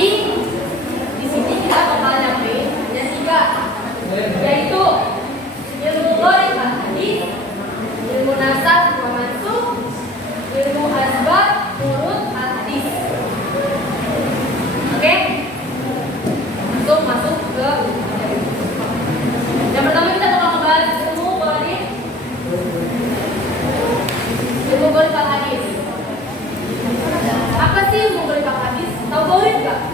Tapi di sini kita bakal nyampe yang 3, yaitu ilmu ghaib al-hadis, ilmu nasab wa mansukh, ilmu asbab urut al-hadis. Oke? Masuk ke yang pertama kita bakal membahas ilmu ghaib. Ilmu ghaib al-hadis. Apa sih ilmu ghaib al-hadis? Tahu ghaib enggak?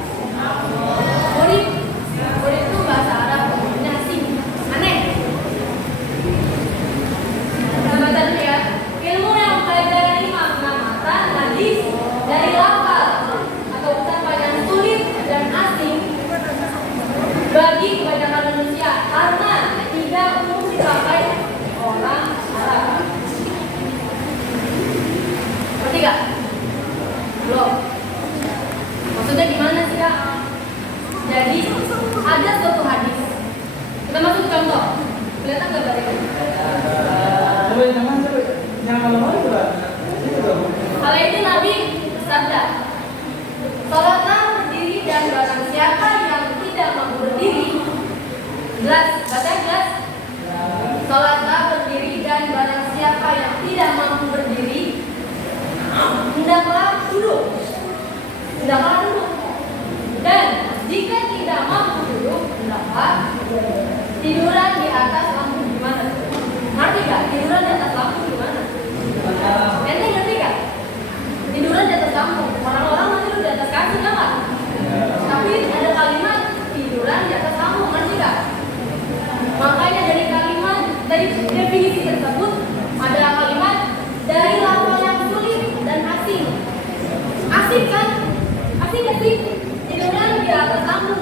Ghaib itu bahasa Arab, artinya asing, aneh. Kita baca dulu ya. Ilmu yang mempelajari makna matan hadis dari lafal atau ucapan yang sulit dan asing bagi kebanyakan manusia karena tidak umum dipakai orang Arab. Ngerti gak? Belum. Maksudnya gimana sih Kak? Jadi ada suatu hadis. Kita masuk ke contoh. Kelihatan gak Pak? Kala itu Nabi bersabda, "Salatlah berdiri dan barang siapa yang tidak mampu berdiri." Jelas, baca jelas. Salatlah berdiri dan barang siapa yang tidak mampu berdiri, hendaklah duduk. Hendaklah duduk. Dan jika tidak mampu duduk, hendaklah tiduran di atas lampu. Gimana? Ngerti gak? Tiduran di atas lampu gimana? Ente ngerti gak? Tiduran di atas lampu. Orang-orang masih tidur di atas kasur gak? Tapi ada kalimat tiduran di atas lampu, ngerti gak? Makanya dari kalimat, dari definisi tersebut ada kalimat dari lafal yang sulit dan asing. Asing kan? Asing gak sih? Tiduran di atas lampu.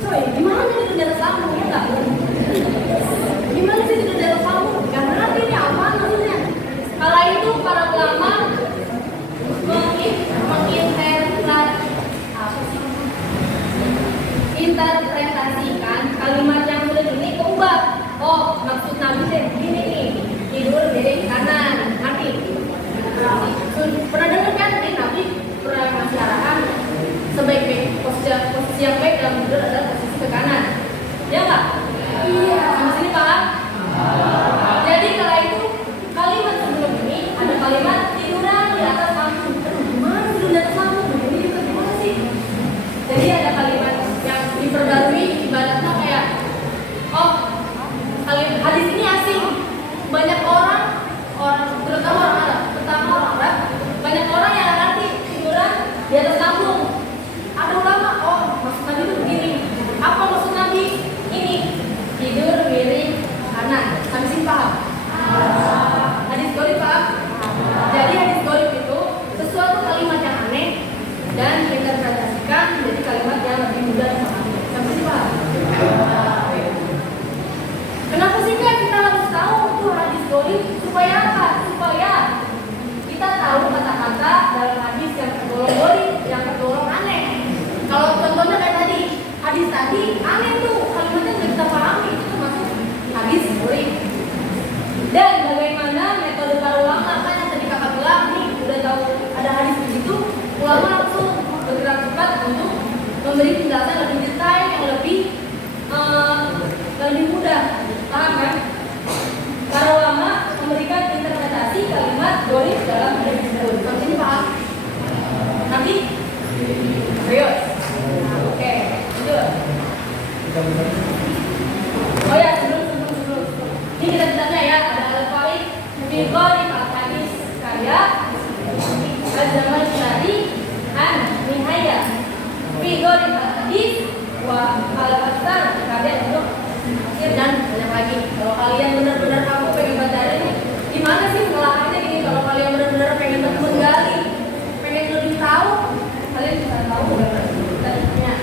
Coy, gimana tidur di atas lampu? Ya gak? Gimana sih tidur di atas lampu? Gak ngerti ini apa maksudnya. Kala itu para ulama interpretasikan kalimat yang sulit ini ke ubah. Oh, maksud Nabi begini nih, tidur di kanan, ngerti? Pernah dengar kan Nabi pernah ngasih arahan sebaik-baik posisi yang baik dalam tidur adalah posisi ke kanan, ya nggak? Iya. Sampai sini paham? Jadi kala itu kalimat sebelum ini ada kalimat tiduran di atas lampu. Gimana tidur di atas lampu? Ini juga gimana sih? Jadi ada kalimat yang diperbarui, ibaratnya kayak, oh, hadis ini asing. Banyak orang terutama orang Arab, banyak orang yang ngerti tiduran di atas lampu. Ada ulama, oh, maksud Nabi itu begini. Apa maksud Nabi? Ini tidur miring kanan. Habis ini paham? Hadis ghaib paham? Jadi hadis ghaib itu sesuatu kalimat yang aneh dan diinterpretasikan menjadi kalimat yang lebih mudah dipahami. Sampai sini paham? Kenapa sih Kak kita harus tahu itu hadis ghaib? Supaya apa? Supaya kita tahu kata-kata dalam hadis yang tergolong ghaib, yang tergolong aneh. Kalau contohnya kayak tadi, hadis tadi aneh tuh, kalimatnya nggak kita pahami, itu termasuk hadis ghaib. Dan bagaimana metode para ulama, kan yang tadi kakak bilang nih, udah tahu ada hadis begitu, ulama langsung bergerak cepat untuk memberi penjelasan lebih detail yang lebih mudah, paham kan? Para ulama memberikan interpretasi kalimat ghaib dalam hadis tersebut. Sampai sini paham? Nanti, serius. Oke, lanjut. Oh ya, sebelum. Ini kita catatnya ya, ada al-faid fi ghaib al-hadis karya al-Jamal Syari an Nihaya fi ghaib al-hadis wa al-Asar karya untuk dan banyak lagi. Kalau kalian benar-benar kamu pengen baca ini, gimana sih ngelakuinnya gini? Kalau kalian benar-benar pengen menggali, pengen lebih tahu, kalian bisa tahu tadinya.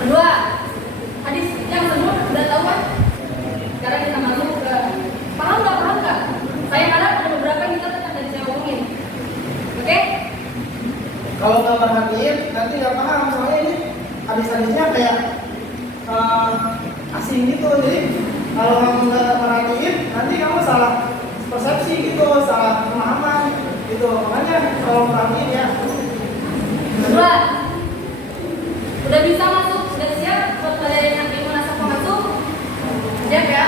Kedua, hadis yang semua udah tahu kan? Sekarang kita masuk ke paham nggak? Saya harap ada beberapa yang kita tetap tadi saya omongin. Oke? Kalau nggak perhatiin, nanti nggak paham. Soalnya ini hadis-hadisnya kayak asing gitu. Jadi kalau kamu nggak perhatiin, nanti kamu salah persepsi gitu, salah pemahaman gitu. Makanya kalau perhatiin ya Udah bisa masuk? Udah siap buat pelajaran yang ilmu nasab wa mansukh? Siap ya?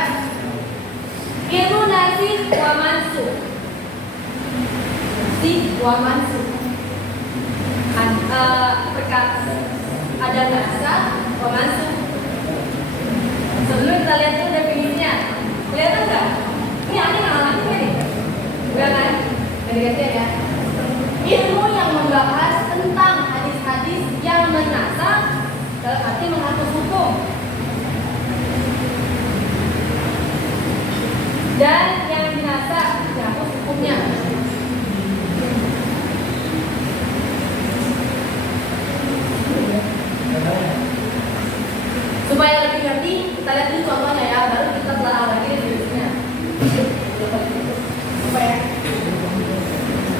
Ilmu nasib wa mansukh. Nasib wa mansukh. Ada nasab wa mansukh. Sebelum kita lihat dulu definisinya, kelihatan nggak? Ini ada nggak ngalamin nih? Enggak kan? Ganti-gantian ya. Ilmu yang membahas tentang hadis-hadis yang menasab dalam arti menghapus hukum dan yang binasa dihapus hukumnya. Supaya lebih ngerti, kita lihat dulu contohnya ya, baru kita telah lagi definisinya. Supaya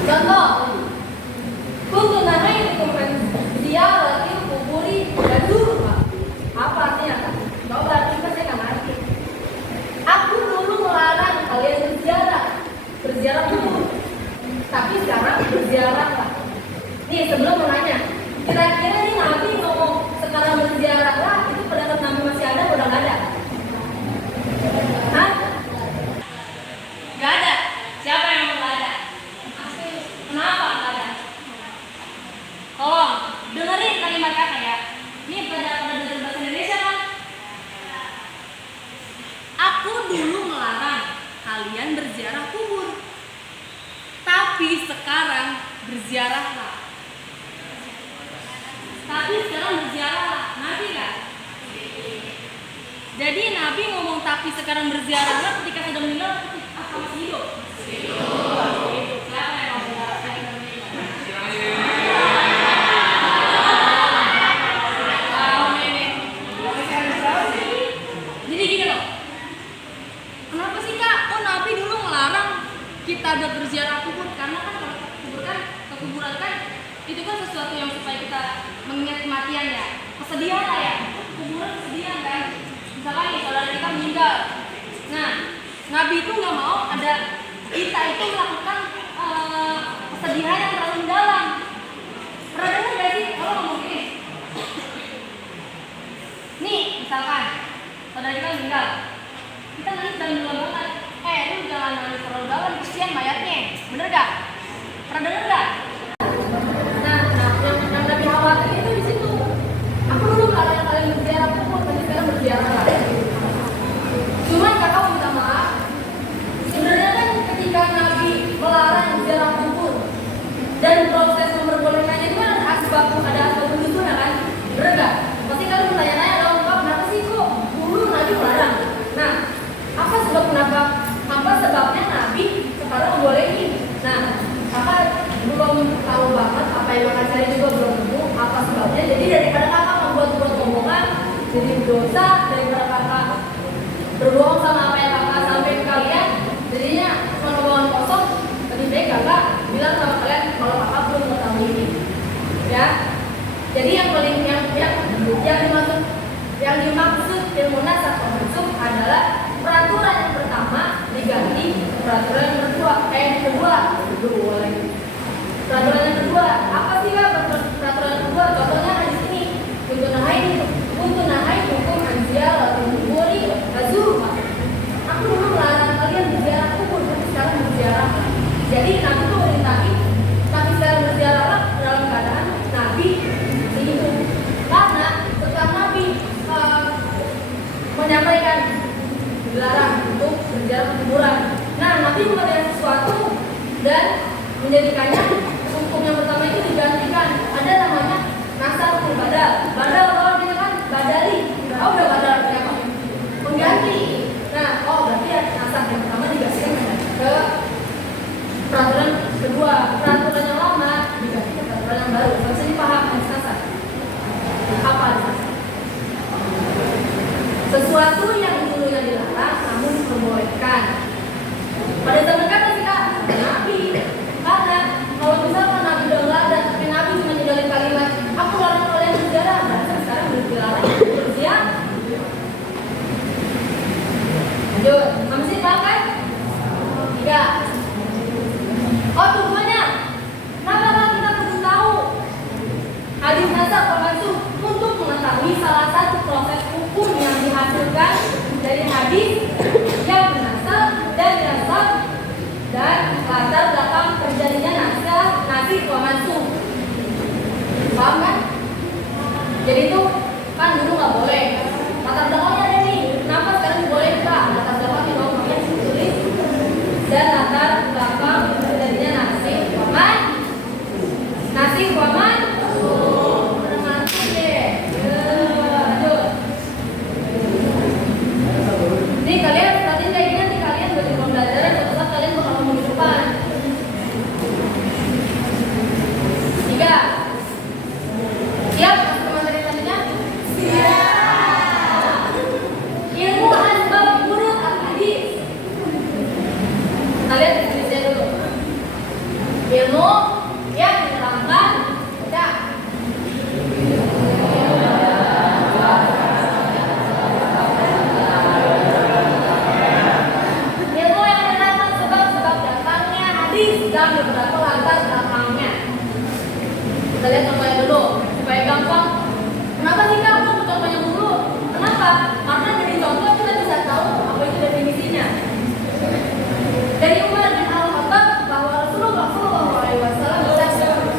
contoh, kuntu nahaytukum an ziyaratil quburi fazurha. Apa artinya kan? Coba kita saya nggak ngerti. Aku dulu melarang kalian berziarah kubur. Tapi sekarang berziarahlah. Nih sebelum mau nanya, kira-kira nih Nabi ngomong sekarang berziarahlah itu pada saat Nabi masih ada udah nggak ada? Hah? Nggak ada. Siapa yang ngomong nggak ada? Kenapa nggak ada? Tolong dengerin kalimat kakak ya. Ini pada dengar bahasa Indonesia kan? Aku dulu melarang kalian berziarah kubur, tapi sekarang berziarahlah. Tapi sekarang berziarahlah, Nabi kan? Jadi Nabi ngomong tapi sekarang berziarahlah ketika sudah meninggal apa masih hidup? Hidup. Siapa yang ngomong? Jadi gini loh. Kenapa sih Kak? Kok Nabi dulu melarang kita berziarah kubur? Karena kan kalau kubur kan, kekuburan kan itu kan sesuatu yang supaya kita mengingat kematian ya. Kesedihan lah ya. Kuburan kesedihan kan. Misalkan nih saudara kita meninggal. Nah, Nabi itu nggak mau ada kita itu melakukan kesedihan yang terlalu mendalam. Pernah dengar nggak sih kalau ngomong gini? Nih, misalkan saudara kita meninggal, kita nangis dalam banget. Lu jangan nangis terlalu dalam, kesian mayatnya. Bener gak? Pernah denger gak? Nah, yang lebih khawatir itu di situ. Aku dulu kalian berziarah kubur, tapi sekarang berziarah lagi. Cuman kakak minta maaf. Sebenarnya kan ketika Nabi melarang berziarah kubur dan proses memperbolehkannya itu kan ada asbab dulu ya kan? Bener gak? Pasti kalian bertanya-tanya dong, Pak, kenapa sih kok dulu Nabi melarang? Nah, apa sebabnya Nabi sekarang membolehin? Nah, kakak belum tahu banget apa yang akan saya juga belum tahu apa sebabnya. Jadi daripada kakak membuat omongan jadi dosa, daripada kakak berbohong sama apa yang kakak sampaikan ke kalian, jadinya cuma omongan kosong. Lebih baik kakak bilang sama kalian kalau kakak belum mengetahui ini, ya. Jadi yang dimaksud ilmu nasab wa mansukh adalah peraturan yang pertama diganti peraturan yang kedua. Peraturan yang kedua, apa sih Kak peraturan yang kedua? Contohnya hadis ini, kuntu nahaytukum an ziyaratil quburi fazurha. Aku dulu melarang kalian berziarah kubur, tapi sekarang berziarah. Jadi Nabi itu merintahin, tapi sekarang berziarah dalam keadaan Nabi itu. Karena setelah Nabi menyampaikan dilarang untuk berziarah ke kuburan. Nah, Nabi membuat sesuatu dan menjadikannya hukum yang pertama itu digantikan. Ada namanya nasabul badal. Badal kalau kita kan badali. Oh, udah badal artinya apa? Pengganti. Nah, berarti nasab yang pertama digantikan ke peraturan kedua. Peraturan yang lama diganti ke peraturan yang baru. Harusnya dipaham hadis nasab. Apa hadis nasab? Sesuatu yang dulunya dilarang namun diperbolehkan. Pada zaman kata kita Nabi, karena kalau misalkan Nabi udah nggak ada, tapi Nabi cuma ninggalin kalimat, aku larang kalian berziarah, berarti sekarang dilarang berziarah. Lanjut, masih paham kan? 3. Tujuannya, kenapa kita perlu tahu hadis nasab wa mansukh untuk mengetahui Kita lihat definisinya dulu. Ilmu yang menerangkan ya. Ilmu yang menerangkan sebab-sebab datangnya hadis dan beberapa latar belakangnya. Kita lihat contohnya dulu supaya gampang. Kenapa sih Kak? Aku contohnya dulu. Kenapa? Karena dari contoh kita bisa tahu apa itu definisinya. Dari Umar bin Al-Khattab bahwa Rasulullah SAW bersabda,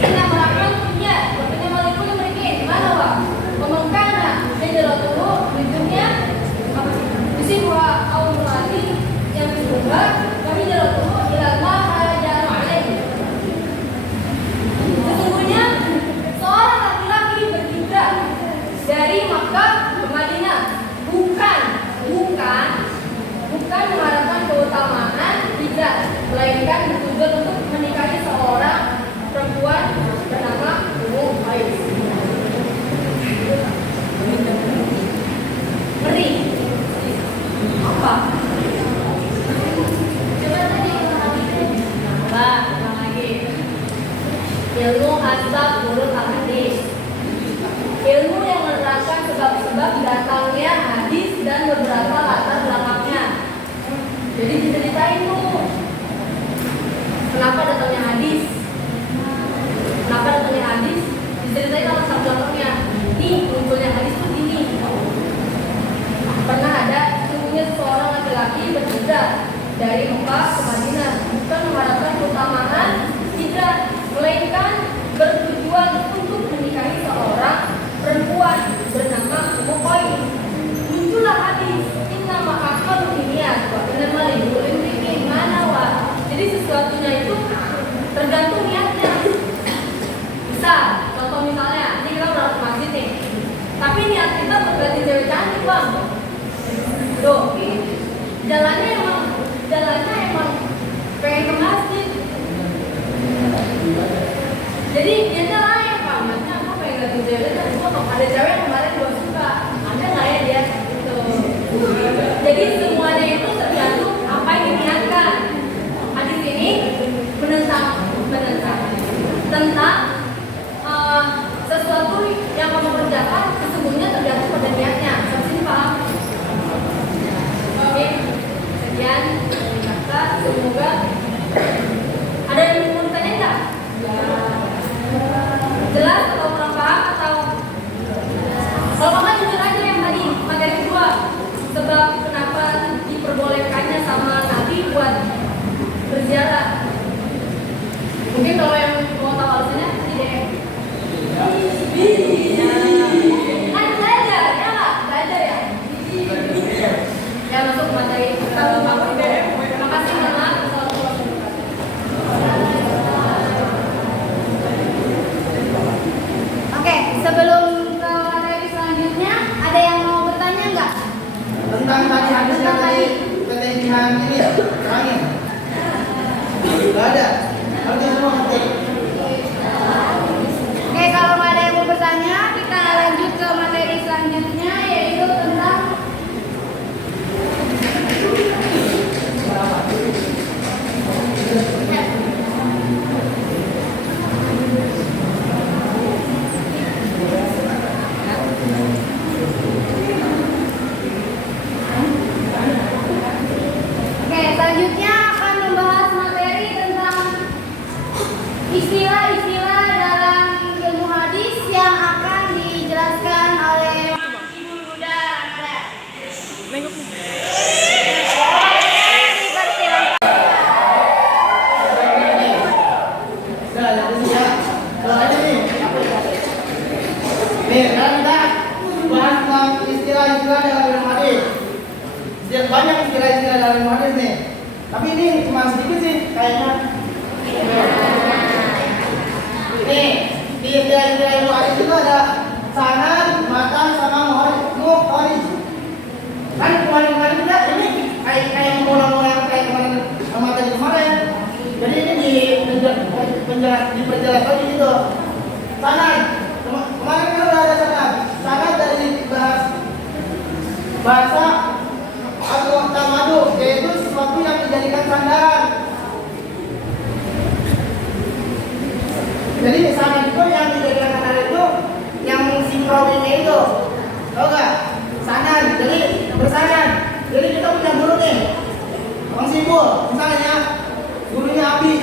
"Inna mar'an dunya wa inna malikul mri'in mana wa mengkana hijratuhu di dunia bisiwa aw mati yang berubah wa hijratuhu ila ma hajaru alaihi." Sesungguhnya seorang laki-laki berhijrah dari Makkah ke Madinah bukan mengharapkan keutamaan hijrah, melainkan bertujuan untuk menikahi seorang perempuan bernama Ummu Qais. Ngeri. Apa? Coba tadi ulang lagi. Ilmu asbab nurul hadis. Ilmu yang menerangkan sebab-sebab datangnya hadis dan beberapa latar belakangnya. Jadi diceritain tuh kenapa datangnya hadis, diceritain latar belakangnya. Nih munculnya hadis tuh gini. Pernah ada sesungguhnya seorang laki-laki berhijrah dari Mekah ke Madinah bukan mengharapkan keutamaan hijrah, melainkan bertujuan untuk menikahi seorang perempuan bernama Ummu Qais. Muncullah hadis inna ma'akal dunia wa inna malikul mri'in mana wa. Jadi sesuatunya itu tergantung niatnya. Bisa contoh misalnya ini kita berangkat ke masjid nih, tapi niat kita berarti cewek cantik bang. Tuh jalannya emang pengen ke masjid. Jadi niatnya lain bang, niatnya aku pengen lihat cewek cantik. Ada cewek yang kemarin gue suka, ada nggak ya dia? Jadi semuanya itu tergantung apa yang diniatkan. Hadis ini menentang tentang sesuatu yang kamu kerjakan sesungguhnya tergantung pada niatnya. Sampai paham? Oke. Sekian dari kakak. Semoga ada yang mau ditanya nggak? Jelas atau kurang paham atau? Kalau kakak jujur aja yang tadi materi kedua. Sebab kenapa diperbolehkannya sama Nabi buat berziarah. Mungkin kalau yang mau tahu alasannya tidak. Kan belajar ya nggak? Belajar ya. Ya masuk materi. Terima kasih teman. Oke, sebelum ke materi selanjutnya, ada yang mau bertanya nggak? Tentang tadi hadis yang tadi ketentuan ini terangin. Gak ada. Artinya semua ngerti. Oke, kalau nggak ada yang mau bertanya, kita lanjut ke materi selanjutnya, yaitu tentang selanjutnya akan membahas materi tentang istilah-istilah dalam ilmu hadis yang akan dijelaskan oleh Ibu Huda. Nih, sekarang kita bahas tentang istilah-istilah dalam ilmu hadis. Banyak istilah-istilah dalam ilmu hadis nih. Tapi ini cuma sedikit sih kayaknya. Nih, di istilah-istilah ilmu hadis itu ada sanad, matan, sama mukhtarij. Kan kemarin-kemarin kita ini kayak ngulang-ngulang kayak kemarin. Jadi ini diperjelas lagi gitu. Sanad. Kemarin kan udah ada sanad. Sanad dari bahasa atau tamadu, yaitu sesuatu yang dijadikan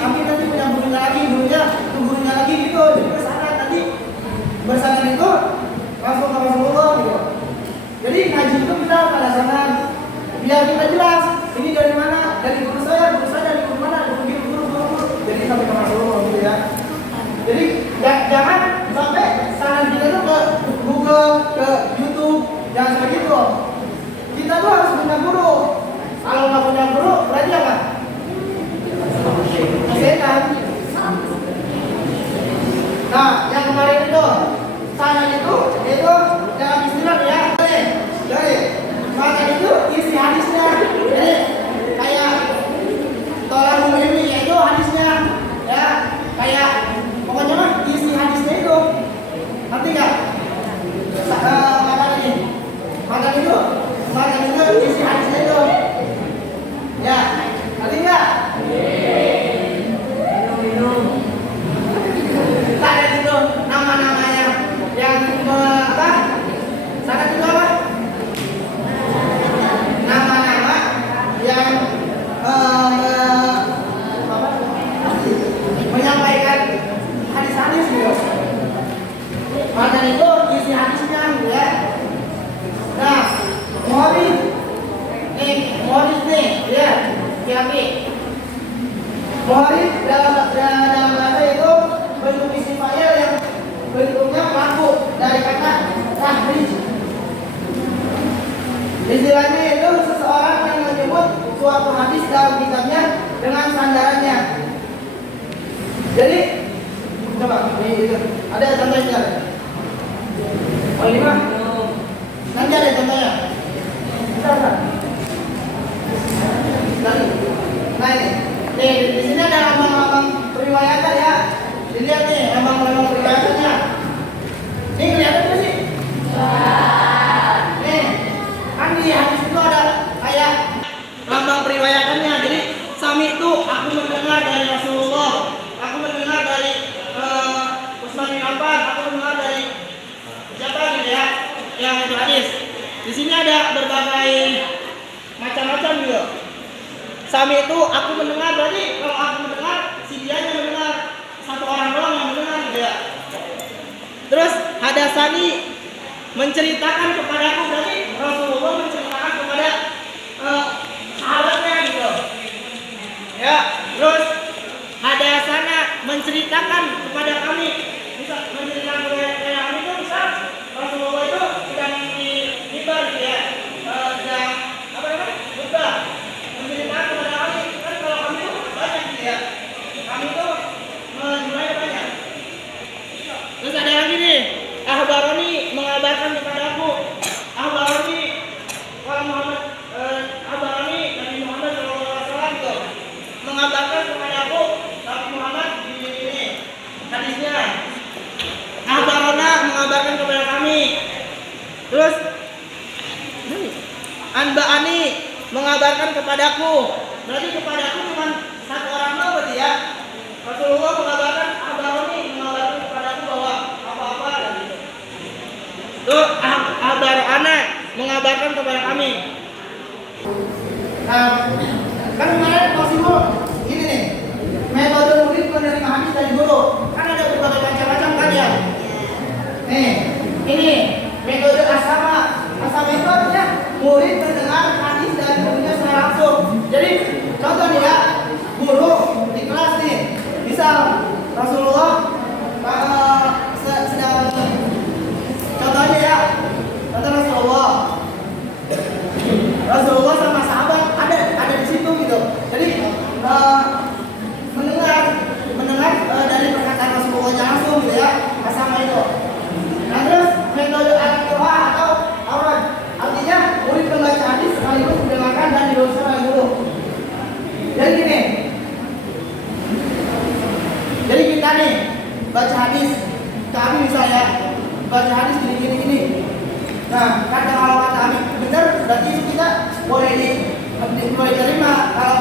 Abi nanti punya gurunya lagi, gurunya lagi gitu. Jadi bersanad nanti bersanad itu langsung ke Rasulullah gitu. Jadi ngaji itu kita pada sanad biar kita jelas ini dari mana, dari guru saya dari guru mana, guru. Jadi sampai ke Rasulullah gitu ya. Jadi jangan sampai sanad kita itu ke Google, ke YouTube, jangan begitu. Kita tuh harus punya guru. Kalau nggak punya guru, berarti apa? Setan. Nah, yang kemarin itu, sanad itu dalam istilah ya. Jadi, sanad itu isi hadisnya. Jadi kayak tolong ini yaitu hadisnya, ya kayak pokoknya mah isi hadisnya itu. Nanti nggak? Makan itu isi hadisnya itu. Ya, nanti nggak? Sanad itu nama-namanya yang apa? Sanad itu apa? Nama-nama yang menyampaikan hadis-hadis gitu. Makan itu isi hadisnya gitu ya. Nah, muharris nih, ya, kiapi. Muharris dalam bahasa itu bentuk isim fa'il yang bentuknya pelaku dari kata tahrij. Istilahnya itu seseorang yang menyebut suatu hadis dalam kitabnya dengan sandarannya. Jadi, coba ini itu ada contohnya. Oh ini mah, nanti ada contohnya. Bentar. Nah ini, di sini ada lambang-lambang periwayatan ya. Dilihat nih lambang-lambang periwayatannya. Ini kelihatan nggak sih? Nih, kan di hadis itu ada kayak lambang periwayatannya. Jadi sami itu aku mendengar dari Rasulullah, aku mendengar dari Utsman bin Affan, aku mendengar dari siapa gitu ya, yang itu hadis. Di sini ada berbagai macam-macam gitu. Sami itu aku mendengar, berarti kalau aku mendengar, si dianya mendengar, satu orang doang yang mendengar gitu ya. Terus hadasani menceritakan kepadaku, berarti Rasulullah menceritakan kepada sahabatnya gitu. Ya, terus hadasana menceritakan kepada kami, bisa menceritakan kepada kami itu bisa Rasulullah itu sedang di mimbar gitu ya, sedang apa namanya, khutbah, menceritakan kepada kami. Kan kalau kami itu banyak gitu ya, kami itu jumlahnya banyak. Terus ada lagi nih, ahbaroni mengabarkan kepadaku, ahbaroni kalau Muhammad, ahbaroni Nabi Muhammad SAW gitu, mengabarkan kepadaku Nabi Muhammad di ini hadisnya. Ahbarona mengabarkan kepada kami. Terus anba'ani mengabarkan kepadaku. Berarti kepadaku cuma satu orang doang berarti ya. Rasulullah mengabarkan, ahbaroni mengabarkan kepadaku bahwa apa-apa dan gitu. Tuh ahbarana mengabarkan kepada kami. Nah, kan kemarin maksimal ini nih, metode murid menerima hadis dari guru. Kan ada berbagai macam-macam kan ya. Nih, ini metode asama. Asama itu artinya murid mendengar hadis dari gurunya secara langsung. Jadi contoh nih ya, guru di kelas nih, misal Rasulullah sedang, contohnya ya, contoh Rasulullah sama sahabat ada di situ gitu. Jadi mendengar dari perkataan Rasulullah langsung gitu ya, asama itu. Nah terus metode al-qira'ah atau awrad, artinya murid membaca hadis sekaligus mendengarkan dan diluruskan oleh guru. Jadi gini, jadi kita nih baca hadis, kami misalnya baca hadis gini. Nah kata kalau kata kami benar, berarti itu kita boleh diterima. Kalau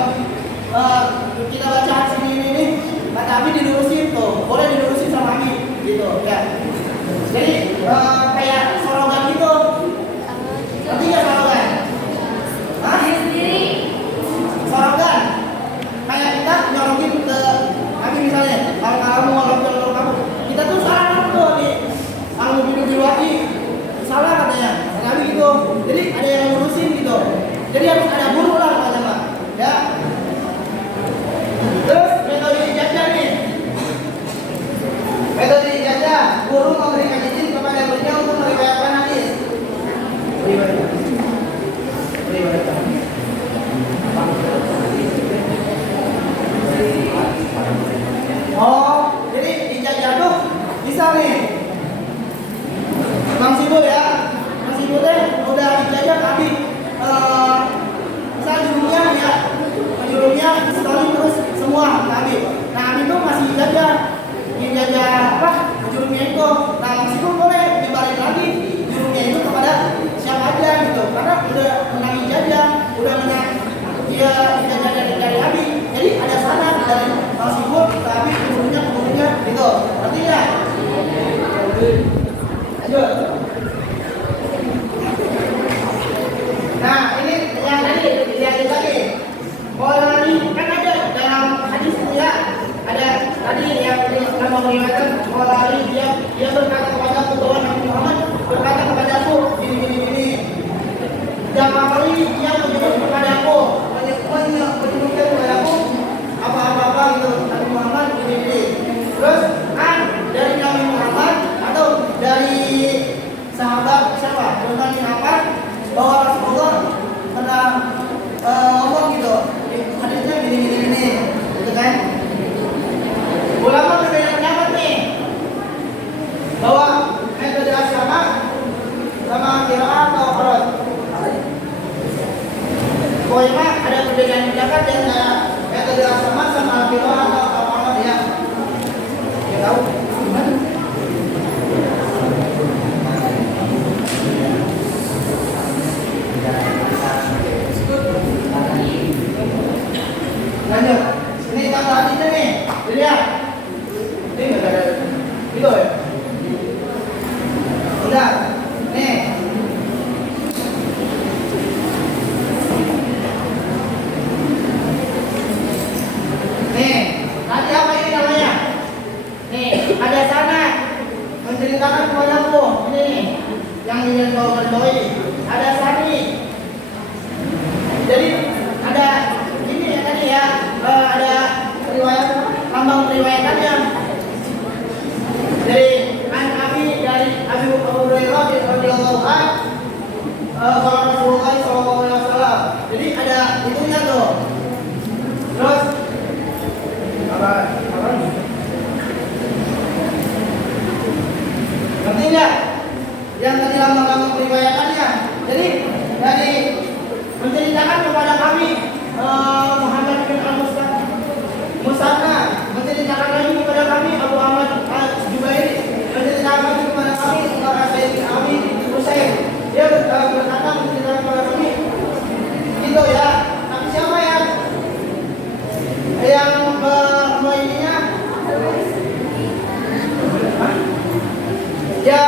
kita baca hadis ini kata kami dilurusin tuh, boleh dilurusin sama kami gitu ya. Jadi kayak sorogan gitu. Ngerti nggak sorogan? Hah? Sorogan. Kayak kita nyorokin ke dia dari Abi. Jadi ada sanad dari Rasul ke Abi, kemudian gitu. Berarti ya. Lanjut. Nah, ini yang tadi lihat lagi. Orang ini kan ada dalam hadis ya, ada tadi yang nama meriwayatkan orang ini dia berkata kepada bahwa Nabi Muhammad berkata kepadaku ini. Jangan kali dia menyebut kepadaku, menyebutkan kepadaku apa-apa gitu Nabi Muhammad ini. Terus kan dari Nabi Muhammad atau dari sahabat siapa? Dengan apa? Bahwa Rasulullah pernah ngomong gitu, hadisnya gini, gitu kan? Ulama berbeda pendapat nih bahwa metode asrama sama qiraat atau qiraat. Pokoknya ada perbedaan pendapat yang metode asrama sama qiraat atau qiraat ya. Kita tahu gimana? Lanjut. Ini tambah hadisnya nih. Dilihat. Ini enggak ada video ya? Udah. Nih. Nih, tadi apa ini namanya? Nih, ada sana menceritakan kepadaku. Ini yang ingin kau ketahui. Ada sani. Jadi ada ini ya tadi ya, ada riwayat lambang periwayatannya dari Abi Hurairah radhiyallahu anhu kalau Rasulullah sallallahu alaihi wasallam. Jadi ada itunya tuh. Terus apa ini? Ngerti nggak? Yang tadi lambang periwayatannya. Jadi dari menceritakan kepada kami Muhammad bin Al-Musanna, menceritakan lagi kepada kami Abu Ahmad Al-Jubairi, menceritakan lagi kepada kami Sayyid Abi Husain. Dia berkata menceritakan kepada kami gitu ya. Tapi siapa yang ininya? Ya,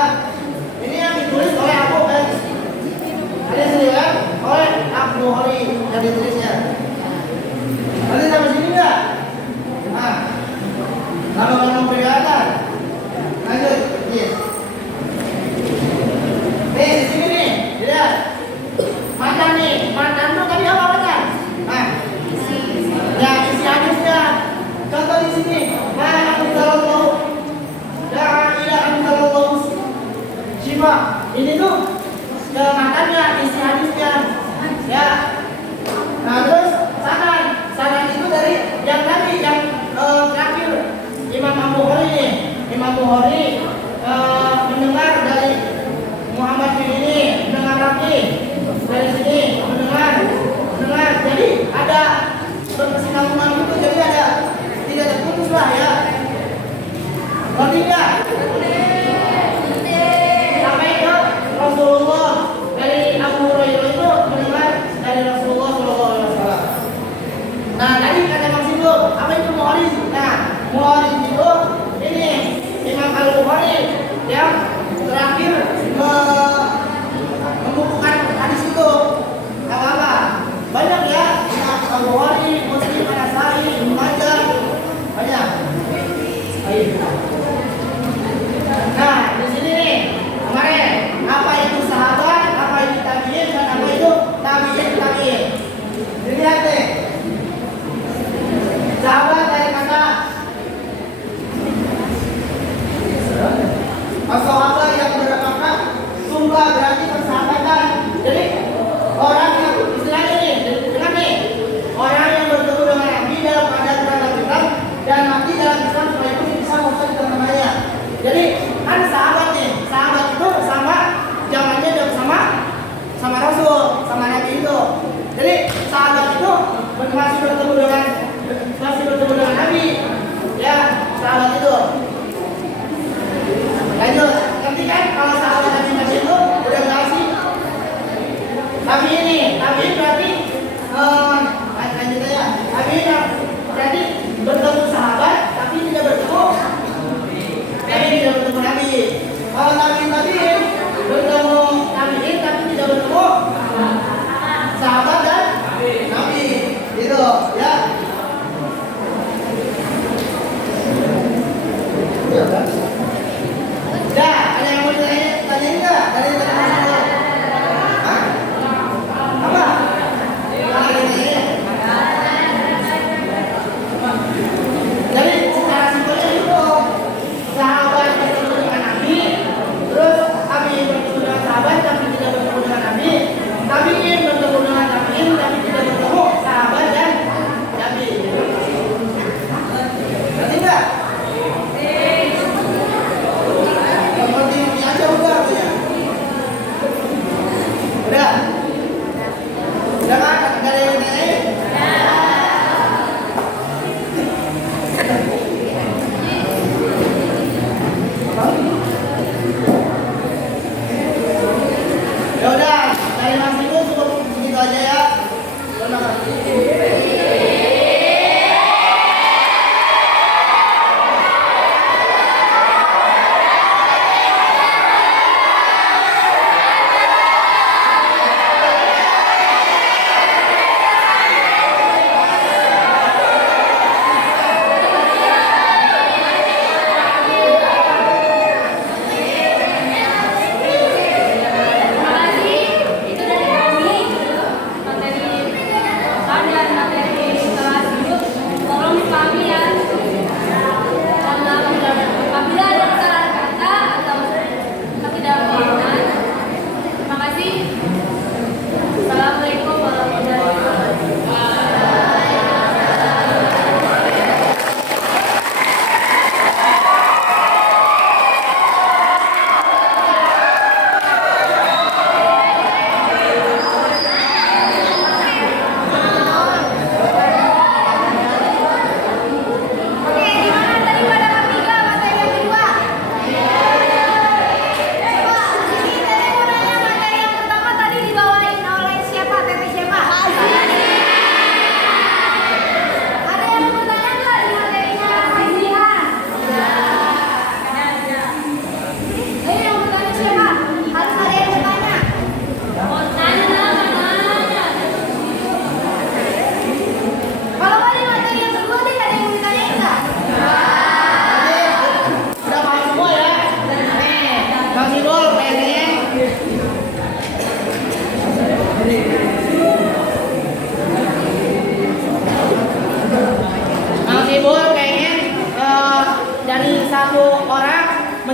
ini yang ditulis oleh ada sendiri oleh Abu Hari yang ditulisnya. Nanti sampai sini enggak? Nah, kalau kelihatan. Lanjut, yes. Nih, di sini nih, lihat. Macan tuh tadi apa macan? Nah, ya isi hadisnya. Contoh di sini, Syifa. Ini tuh makannya, isi hadisnya. Ya. Nah, terus sanad itu dari yang tadi yang terakhir Imam Bukhari mendengar dari Muhammad bin ini, mendengar lagi dari sini, mendengar. Jadi ada berkesinambungan itu, jadi ada tidak terputus lah ya. Ngerti nggak? Sampai ke Rasulullah dari Abu Hurairah itu mendengar dari Rasulullah Shallallahu Alaihi Wasallam. Nah, tadi kata Mas Ibu, apa itu mu'arif? Nah, mu'arif itu ini Imam Al-Bukhari yang terakhir membukukan hadis itu. Apa? Banyak ya, Imam Al-Bukhari, Muslim, An-Nasai, Ibnu Majah, banyak. Nah, di sini nih kemarin apa itu sahabat, apa itu tabi'in, dan apa itu tabi'in. Dilihat nih. Sahabat dari kata sahabat yang berkata sumpah berarti persahabatan. Jadi orang yang istilahnya nih, dengar nih, orang yang bertemu dengan Nabi dalam keadaan beragam dan mati dalam Islam supaya itu bisa masuk ke namanya. Jadi kan sahabat nih, sahabat itu sama zamannya dan sama Rasul, sama Nabi itu. Jadi sahabat itu masih bertemu dengan Nabi, ya sahabat itu. Lanjut, nanti kan kalau sahabat Nabi masih itu udah nggak sih? Tapi berarti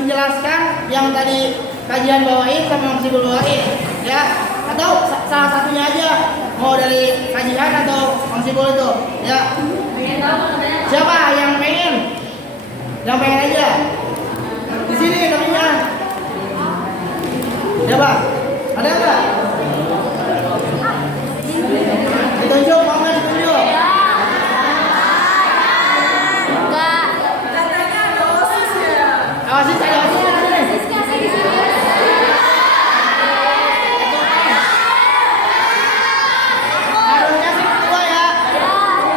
menjelaskan yang tadi kajian bawain sama Mang Sibul bawain, ya. Atau salah satunya aja, mau dari kajian atau Mang Sibul itu, ya. Siapa yang pengen? Yang pengen aja. Di sini namanya. Siapa? Ada nggak? Ditunjuk, mau nggak ditunjuk? Enggak. Awasin saya, awasin di sini. Harusnya sih ketua ya.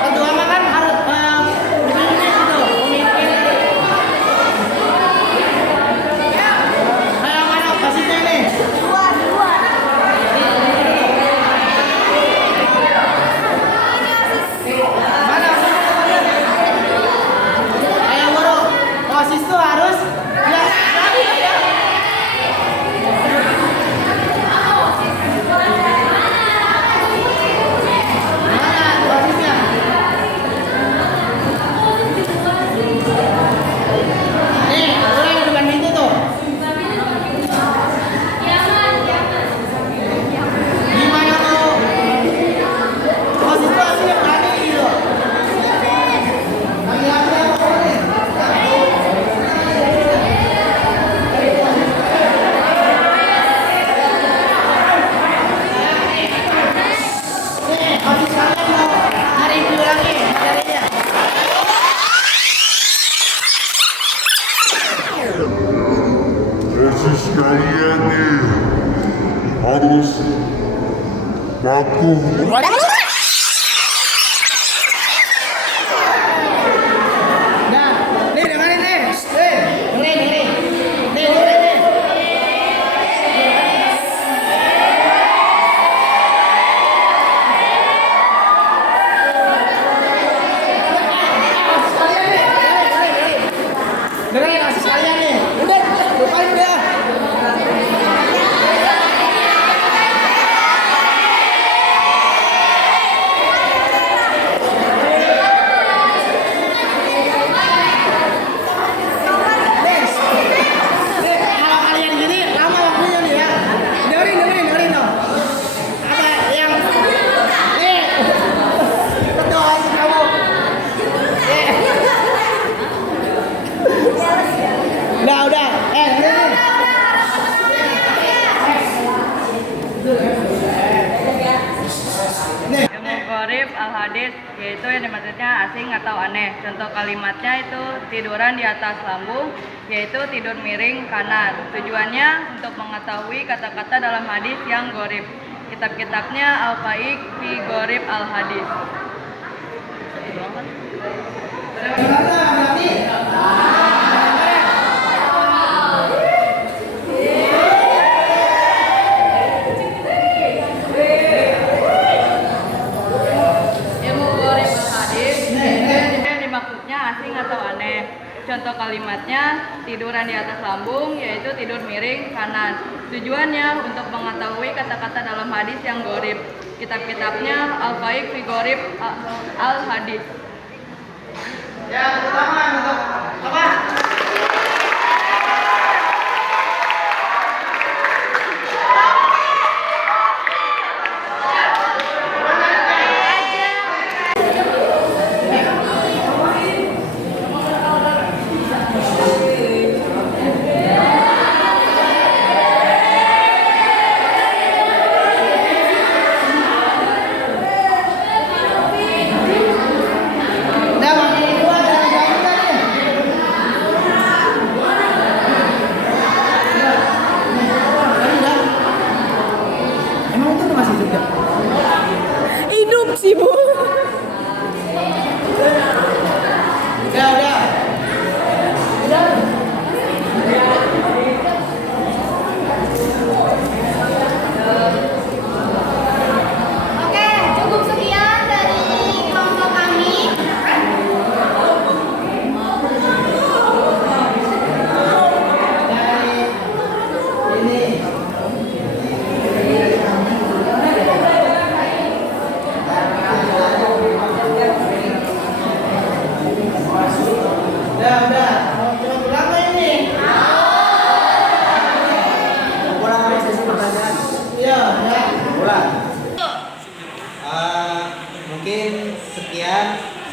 Ketua mah kan harus pemimpin gitu, pemimpin. Ayo mana basisnya ini? Mana? Ayo guru, basis tuh harus ya. Mana basisnya? Nih, boleh di depan pintu tuh. Gimana tuh? Basis tuh harusnya berani gitu. Laki-laki apa boleh? Nih, basis kalian mau nge-review lagi materinya. Basis kalian nih harus baku. Nah, nih dengerin nih. Dengerin. Nih, dengerin nih. Asis kalian nih. Dengerin asis kalian nih. Udah, lupain udah. Nih, kalau kalian gini lama waktunya nih ya. Dengerin dong. Apa yang nih ketua asis kamu. Nih. Udah. Dengerin nih. Ilmu gharib al-hadis yaitu yang dimaksudnya asing atau aneh. Contoh kalimatnya itu tiduran di atas lambung yaitu tidur miring kanan. Tujuannya untuk mengetahui kata-kata dalam hadis yang gharib. Kitab-kitabnya Al-Faik fi Gharib al-Hadis. Ilmu gharib al-hadis yang dimaksudnya asing atau aneh. Contoh kalimatnya tiduran di atas lambung yaitu tidur miring kanan. Tujuannya untuk mengetahui kata-kata dalam hadis yang gharib. Kitab-kitabnya Al-Faik fi Gharib al-Hadis. Yang pertama untuk apa? Nah, wakil kedua dari Jawa nih.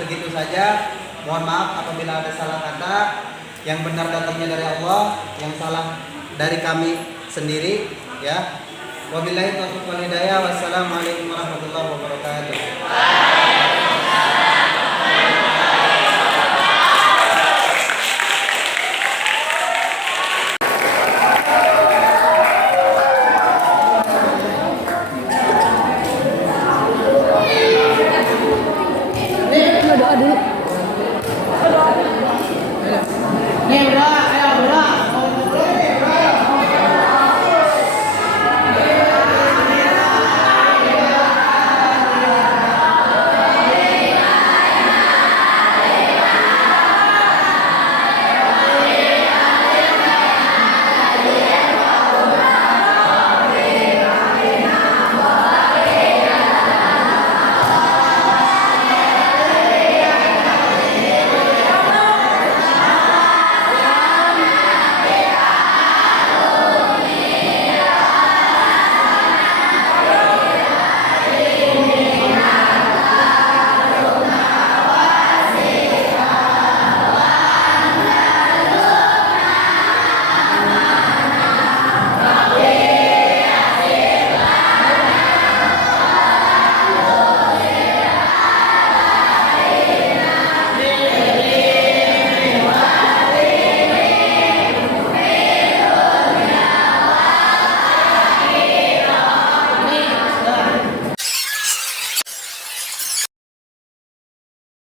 segitu saja. Mohon maaf apabila ada salah kata. Yang benar datangnya dari Allah, yang salah dari kami sendiri, ya. Wabillahi taufiq wal hidayah. Wassalamualaikum warahmatullahi wabarakatuh. Doa dulu.